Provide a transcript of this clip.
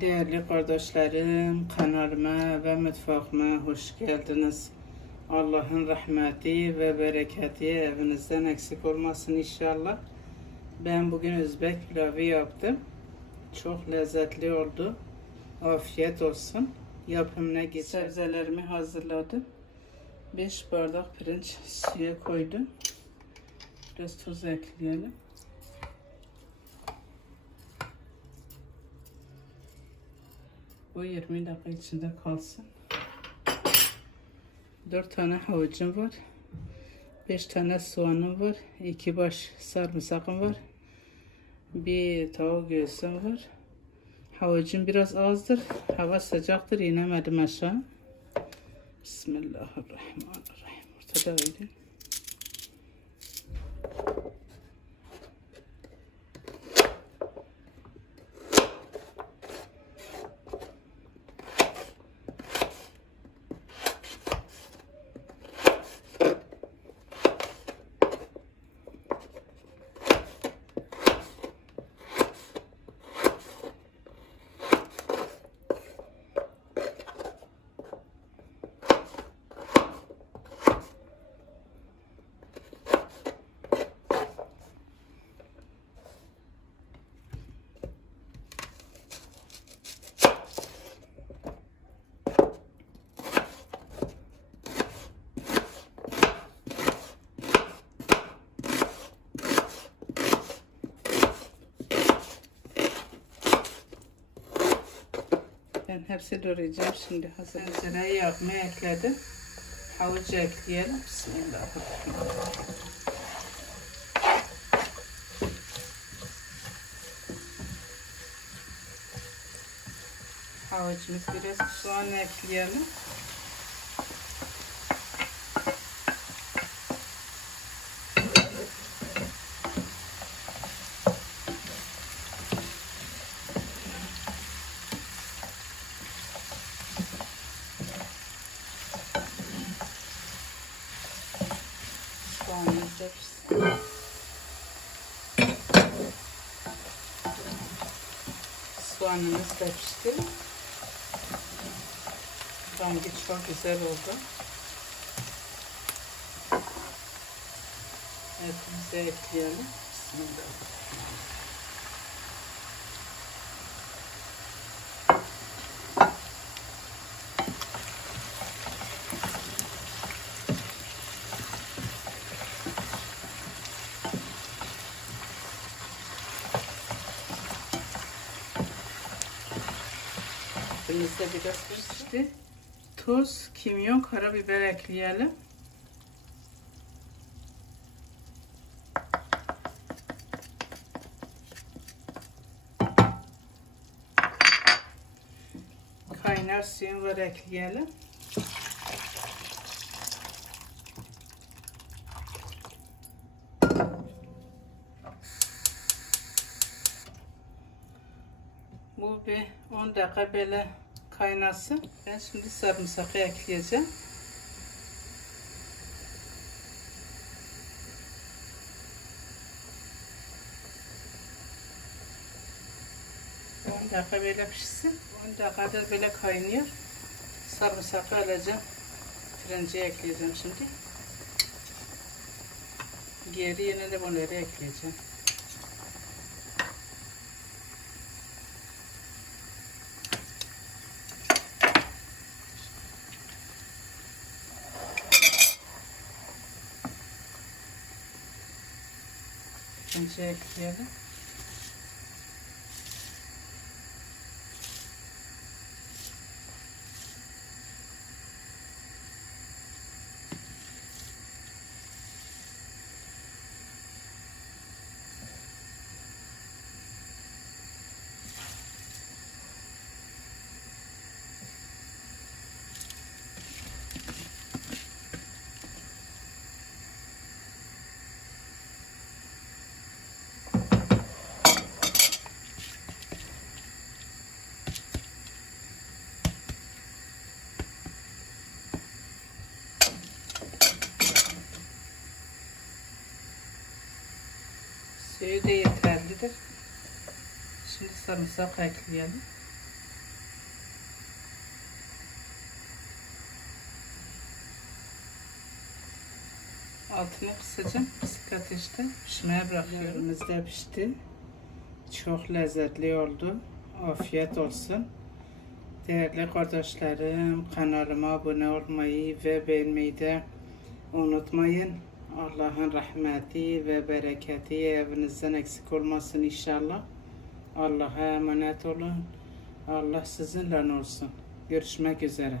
Değerli kardeşlerim, kanalıma ve mutfağıma hoş geldiniz. Allah'ın rahmeti ve bereketi evinizden eksik olmasın inşallah. Ben bugün Özbek pilavı yaptım. Çok lezzetli oldu. Afiyet olsun. Yapımına geçelim. Sebzelerimi hazırladım. 5 bardak pirinç suya koydum. Biraz tuz ekleyelim. Bu 20 dakika içinde kalsın. 4 tane havucum var. 5 tane soğanım var. 2 baş sarımsakım var. Bir tavuk göğsüm var. Havucum biraz azdır. Hava sıcaktır. İnemedim aşağı. Bismillahirrahmanirrahim. Ortada öyle. Ben hepsi doğrayacağım şimdi hazır. Tencereye yapmaya ekledim. Havucu ekleyelim. Bismillahirrahmanirrahim. Havucumuz biraz soğan ekleyelim. Soğanımız da pişsin. Soğanımız da pişti. Rengi çok güzel oldu. Etimizi ekleyelim. Bismillahirrahmanirrahim. Elimizde biraz pişti. Tuz, kimyon, karabiber ekleyelim. Kaynar suyun var ekleyelim. Bu bir 10 dakika böyle kaynasın. Ben şimdi sarımsağı ekleyeceğim. Dakika böyle pişsin. 10 dakikadır böyle kaynıyor. Sarımsağı alacağım. Pirinci ekleyeceğim şimdi. Geri yine de bunları ekleyeceğim. Pirinci ekleyelim. Suyu da yeterlidir. Şimdi sarımsak ekleyelim. Altını kısaca kısık ateşte pişmeye bırakıyorum. Bizde pişti. Çok lezzetli oldu. Afiyet olsun. Değerli kardeşlerim kanalıma abone olmayı ve beğenmeyi de unutmayın. Allah'ın rahmeti ve bereketi evinizden eksik olmasın inşallah. Allah'a emanet olun. Allah sizinle olsun. Görüşmek üzere.